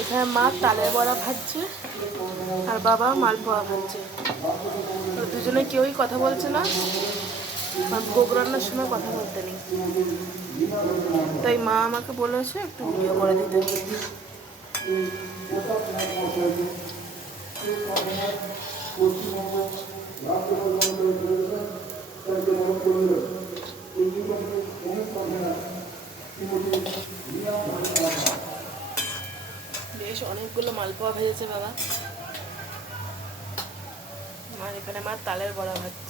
এখানে মা তালের বড়া ভাজছে আর বাবা মালপোয়া ভাজছে। দুজনে কেউই কথা বলছে না, আর ভোগ রান্নার সময় কথা বলতে নেই, তাই মা আমাকে বলেছে একটু ভিডিও করে দিতে। বেশ অনেকগুলো মালপোয়া ভেজেছে বাবা, আর এখানে মা তালের বড়া ভাজছে।